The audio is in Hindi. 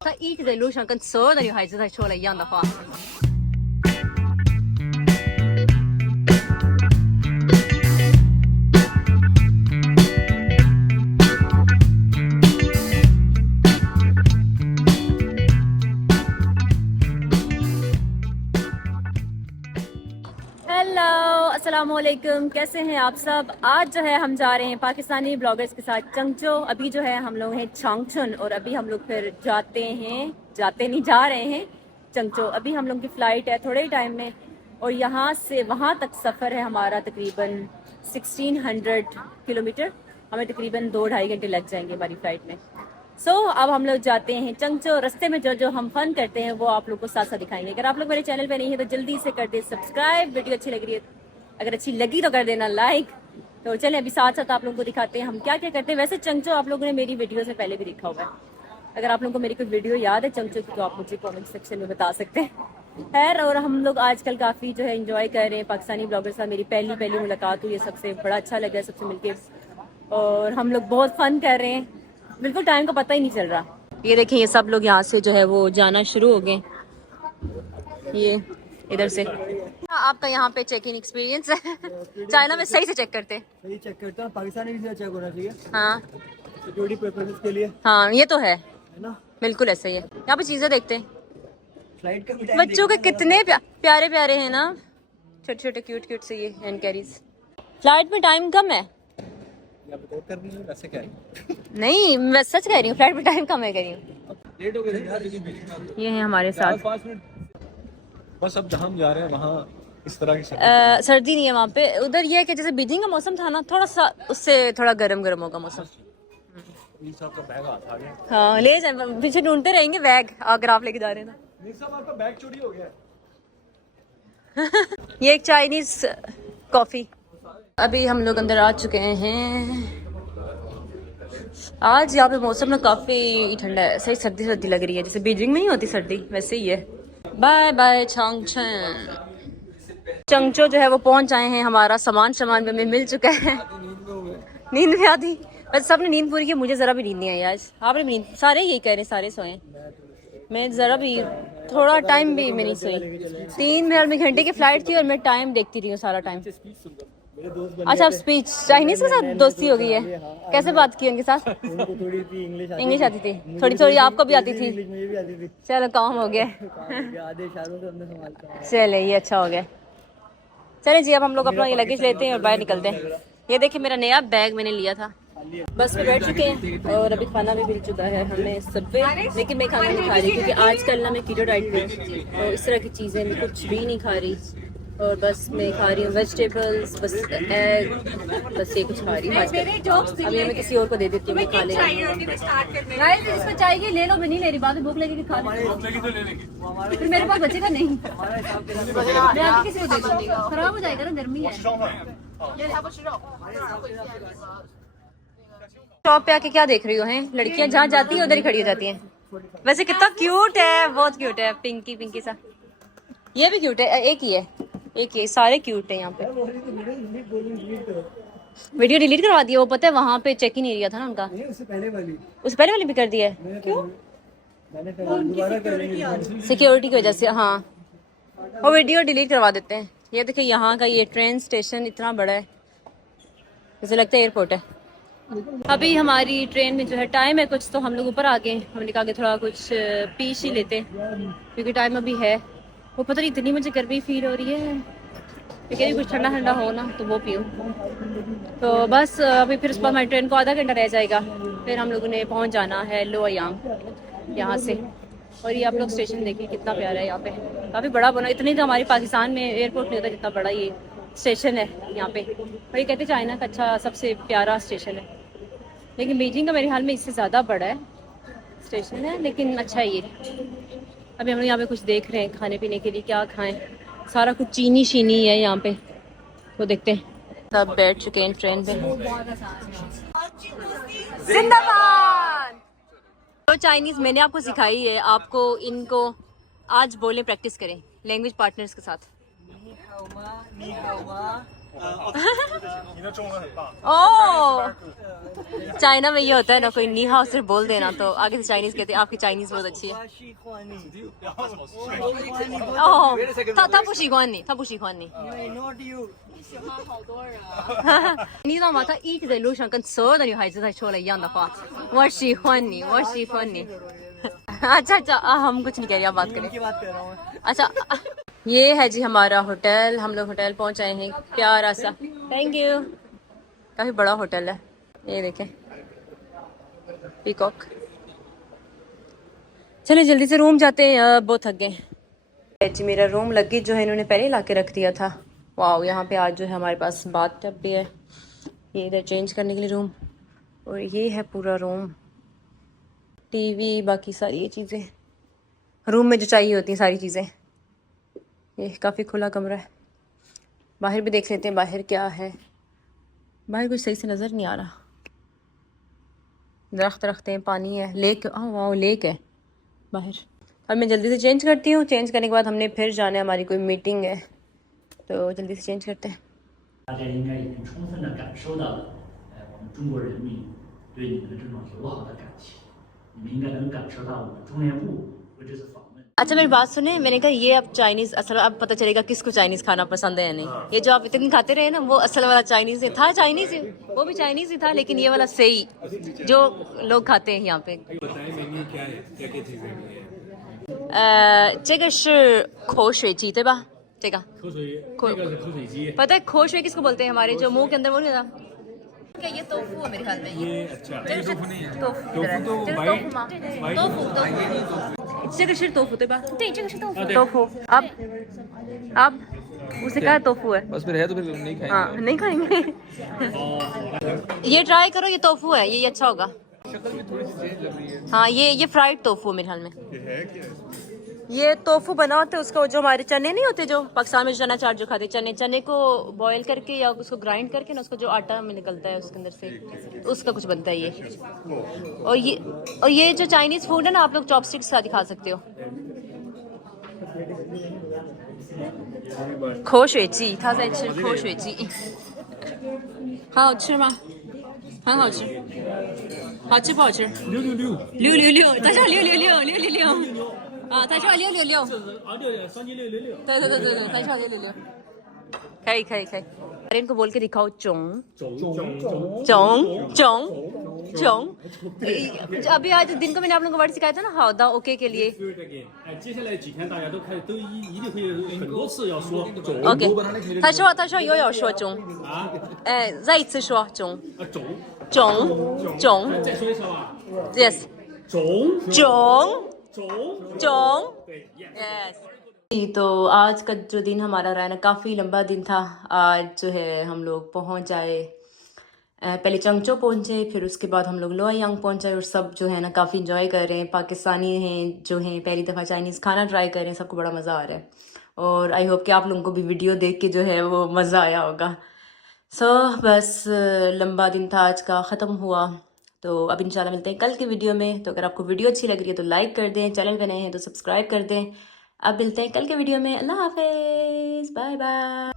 他一直在路上跟所有的女孩子他说了一样的话。हेलो अस्सलामुअलैकुम, कैसे हैं आप सब। आज जो है हम जा रहे हैं पाकिस्तानी ब्लॉगर्स के साथ चंगचो। अभी जो है हम लोग हैं चंगचन और अभी हम लोग फिर जा रहे हैं चंगचो। अभी हम लोग की फ़्लाइट है थोड़े ही टाइम में और यहाँ से वहाँ तक सफ़र है हमारा तकरीबन 1600 किलोमीटर। हमें तकरीबन 2-2.5 घंटे लग जाएंगे हमारी फ़्लाइट में। अब हम लोग जाते हैं चंगचो। रास्ते में जो हम फन करते हैं वो आप लोग को साथ साथ दिखाएंगे। अगर आप लोग मेरे चैनल पे नहीं है तो जल्दी से कर दे सब्सक्राइब। वीडियो अच्छी लग रही है, अगर अच्छी लगी तो कर देना लाइक। तो चलें अभी साथ साथ आप लोगों को दिखाते हैं हम क्या क्या करते हैं। वैसे चंगचो आप लोगों ने मेरी वीडियो से पहले भी देखा होगा। अगर आप लोगों को मेरी कोई वीडियो याद है चंगचो की तो आप मुझे कॉमेंट सेक्शन में बता सकते हैं। खैर, और हम लोग आजकल काफ़ी जो है इंजॉय कर रहे हैं पाकिस्तानी ब्लॉगर साथ। मेरी पहली मुलाकात हुई है सबसे, बड़ा अच्छा लगा सबसे मिलके और हम लोग बहुत फन कर रहे हैं। बिल्कुल टाइम का पता ही नहीं चल रहा। ये देखें, ये सब लोग यहाँ से जो है वो जाना शुरू हो गए। ये इधर से आपका यहाँ पे चेक इन एक्सपीरियंस है। चाइना में सही से चेक करते हैं। सही चेक करता हूँ, पाकिस्तानी भी चेक होना चाहिए। हाँ, सिक्योरिटी पर्पसेस के लिए। हाँ ये तो है ना, बिल्कुल ऐसा ही है। यहाँ पे चीजें देखते हैं। फ्लाइट का भी टाइम बच्चों के कितने प्यारे प्यारे हैं ना, छोटे छोटे क्यूट से ये हैंड कैरीज। फ्लाइट में टाइम कम है। वैसे क्या है? नहीं, मैं सच कह रही हूँ, फ्लाइट में टाइम कम है कह रही हूँ। लेट हो गए। ये है हमारे साथ। 5 मिनट बस। अब जहाँ हम जा रहे हैं वहाँ इस तरह की सर्दी नहीं है वहाँ पे। उधर ये है कि जैसे बीजिंग का मौसम था ना, थोड़ा सा उससे थोड़ा गर्म होगा मौसम। बैग आ गया। हाँ ले जाए, पीछे ढूंढते रहेंगे बैग अगर आप लेके जा रहे हैं तो। आपका बैग चोरी हो गया। ये एक चाइनीज कॉफी। अभी हम लोग अंदर आ चुके हैं। आज यहाँ पे मौसम ना काफी ठंडा है, सही सर्दी लग रही है, जैसे बीजिंग में ही होती सर्दी वैसे ही है। Bye bye चंगचन। चंगचो जो है वो पहुंच आए हैं। हमारा सामान भी हमें मिल चुका है। नींद भी आती, बस सबने नींद पूरी की, मुझे जरा भी नींद नहीं आई आज। आपने नींद, सारे यही कह रहे हैं, सारे सोए। मैं जरा भी, थोड़ा टाइम भी मैं नहीं सोई। 3 घंटे की फ्लाइट थी और मैं टाइम देखती रही हूँ सारा टाइम। अच्छा, अब स्पीच चाइनीज के साथ दोस्ती हो गई है। कैसे बात की उनके साथ? इंग्लिश आती थी, थोड़ी आपको भी आती थी। चलो काम हो गया। चले ये अच्छा हो गया। चले जी, अब हम लोग अपना ये लगेज लेते हैं और बाहर निकलते हैं। ये देखिए मेरा नया बैग मैंने लिया था। बस में बैठ चुके हैं और अभी खाना भी मिल चुका है हमें सबवे। लेकिन मैं खाना नहीं खा रही क्योंकि आजकल ना मैं कीटो डाइट पे हूँ और इस तरह की चीज़ें मैं कुछ भी नहीं खा रही और बस मैं खा रही हूँ वेजिटेबल्स, बस एग, बस ये कुछ खा रही हूँ। अभी मैं किसी और को दे देती हूँ, खा लेगा। इसको चाहिए ले लो, मैं नहीं ले रही, बाद में भूख लगेगी खा लो। फिर मेरे पास बचेगा नहीं, मैं आगे किसी को दे दूँगी, खराब हो जाएगा ना, गर्मी है। शॉप पे आके क्या देख रही हो हैं लड़कियां, जहाँ जाती है उधर ही खड़ी हो जाती हैं। वैसे कितना क्यूट है, बहुत क्यूट है, पिंकी सा। ये भी क्यूट है, एक ही है, सारे क्यूट है यहाँ पे। वीडियो डिलीट करवा दिया, वो पता है वहाँ पे चेक इन एरिया था ना उनका। उससे पहले वाली भी कर दिया है। क्यों? सिक्योरिटी की वजह से। हाँ, वो वीडियो डिलीट करवा देते हैं। ये देखिए यहाँ का ये ट्रेन स्टेशन इतना बड़ा है, जैसे लगता है एयरपोर्ट है। अभी हमारी ट्रेन में जो है टाइम है कुछ, तो हम लोग ऊपर आ गए। हमने कहा कि थोड़ा कुछ पीस ही लेते क्योंकि टाइम अभी है। वो पता नहीं इतनी मुझे गर्मी फील हो रही है, मैं कह रही कुछ ठंडा ठंडा हो ना तो वो पीऊँ। तो बस अभी फिर उस पर हमारी ट्रेन को आधा घंटा रह जाएगा, फिर हम लोगों ने पहुंच जाना है लोअयांग यहाँ से। और ये आप लोग स्टेशन देखिए कितना प्यारा है, यहाँ पे काफ़ी बड़ा बना। इतनी तो हमारे पाकिस्तान में एयरपोर्ट नहीं होता जितना बड़ा ये स्टेशन है यहाँ पे। और ये कहते चाइना का अच्छा सबसे प्यारा स्टेशन है, लेकिन बीजिंग का मेरे ख्याल में इससे ज़्यादा बड़ा है स्टेशन है, लेकिन अच्छा है ये। अभी हम लोग यहाँ पे कुछ देख रहे हैं खाने पीने के लिए, क्या खाएं। सारा कुछ चीनी है यहाँ पे, तो देखते हैं। सब बैठ चुके हैं ट्रेन पे। जिंदाबाद। तो चाइनीज मैंने आपको सिखाई है, आपको इनको आज बोले प्रैक्टिस करें लैंग्वेज पार्टनर्स के साथ। 你的中文很棒。 ओह चाइना में ये होता है ना, कोई नी हाउ सिर्फ बोल देना तो आगे से चाइनीज कहते हैं आपकी चाइनीज बहुत अच्छी है। ओह 他不喜欢你，他不喜欢你。你知道吗？他一直在路上跟所有的女孩子在说了一样的话，我喜欢你，我喜欢你。अच्छा अच्छा हम कुछ नहीं कह रहे, आप बात करें। अच्छा ये है जी हमारा होटल, हम लोग होटल पहुंच आए हैं, प्यारा सा, थैंक यू। काफी बड़ा होटल है, ये देखें पीकॉक। चलिए जल्दी से रूम जाते हैं, बहुत थक गए जी। मेरा रूम लगेज जो है इन्होंने पहले ला के रख दिया था। वाह यहाँ पे आज जो है हमारे पास बाथ टब भी है, ये इधर चेंज करने के लिए रूम, और ये है पूरा रूम, टीवी, बाकी सारी ये चीज़ें रूम में जो चाहिए होती हैं सारी चीज़ें। ये काफ़ी खुला कमरा है, बाहर भी देख लेते हैं बाहर क्या है। बाहर कुछ सही से नज़र नहीं आ रहा, दरख्त हैं, पानी है, लेक, वाह लेक है बाहर। अब मैं जल्दी से चेंज करती हूँ, चेंज करने के बाद हमने फिर जाना है, हमारी कोई मीटिंग है तो जल्दी से चेंज करते हैं। 大家应该已经充分的感受到了，我们中国人民对你们的这种友好的感情，你们应该能感受到我们中联部为这次访问。 अच्छा मेरी बात सुने, मैंने कहा ये अब चाइनीज़ असल, अब पता चलेगा किसको चाइनीज़ खाना पसंद है या नहीं। ये जो आप इतने दिन खाते रहे ना, वो असल वाला चाइनीज़ था, चाइनीज़ वो भी चाइनीज़ ही था, लेकिन ये वाला सही जो लोग खाते हैं यहाँ पे। बताएं मेन्यू क्या है, क्या क्या चीजें हैं? 这个是口水鸡对吧？这个口水，那个是口水鸡， पता है खोशवे किसको बोलते हैं, हमारे जो मुंह के अंदर वो नहीं होता क्या, ये तोफू है मेरे ख्याल में। ये अच्छा।这个是 tofu नहीं है। tofu， tofu 这 तो 个是 white 豆腐吗？ white 豆腐这个是豆腐对吧？对，这个是豆腐。 tofu अब उसे कहा tofu है। बस फिर है तो फिर नहीं खाएंगे। हाँ नहीं खाएंगे। ये ट्राई करो, ये टोफू है, ये अच्छा होगा। शक्ल भी थोड़ी सी चेंज लग रही है। हाँ ये फ्राइड टोफू है मेरे ख्याल में। ये टोफू बना होता है, उसका जो हमारे चने नहीं होते जो पाकिस्तान में चना चाट जो खाते, चने को बॉईल करके या उसको ग्राइंड करके ना, उसका जो आटा में निकलता है उसके अंदर से, उसका कुछ बनता है ये। और ये जो चाइनीज फूड है ना, आप लोग चॉपस्टिक के साथ ही खा सकते हो। 口水鸡，他在吃口水鸡，好好吃吗？很好吃，好吃不好吃？666，他说666，666，啊，他说666，啊6三斤666，对，他说666，可以。अरे इनको बोल के दिखाओ चोंग अभी आज दिन को मैंने आप लोगों को वर्ड सिखाया था ना, हाउदा ओके के लिए। 接下来几天大家都开都一定会很多次要说种 OK， 他说又要说中，再一次说中，种，再说一次吧， yes， 种 yes。तो आज का जो दिन हमारा रहा ना, काफ़ी लंबा दिन था। आज जो है हम लोग पहुंच जाए, पहले चंगचो पहुंचे, फिर उसके बाद हम लोग लोअयांग पहुंचे, और सब जो है ना काफ़ी इंजॉय कर रहे हैं। पाकिस्तानी हैं जो हैं पहली दफ़ा चाइनीज़ खाना ट्राई कर रहे हैं, सबको बड़ा मज़ा आ रहा है। और आई होप कि आप लोगों को भी वीडियो देख के जो है वो मज़ा आया होगा। बस लंबा दिन था आज का, ख़त्म हुआ। तो अब इंशाल्लाह मिलते हैं कल की वीडियो में। तो अगर आपको वीडियो अच्छी लग रही है तो लाइक कर दें, चैनल पे नए हैं तो सब्सक्राइब कर दें। अब मिलते हैं कल के वीडियो में। अल्लाह हाफिज़, बाय बाय।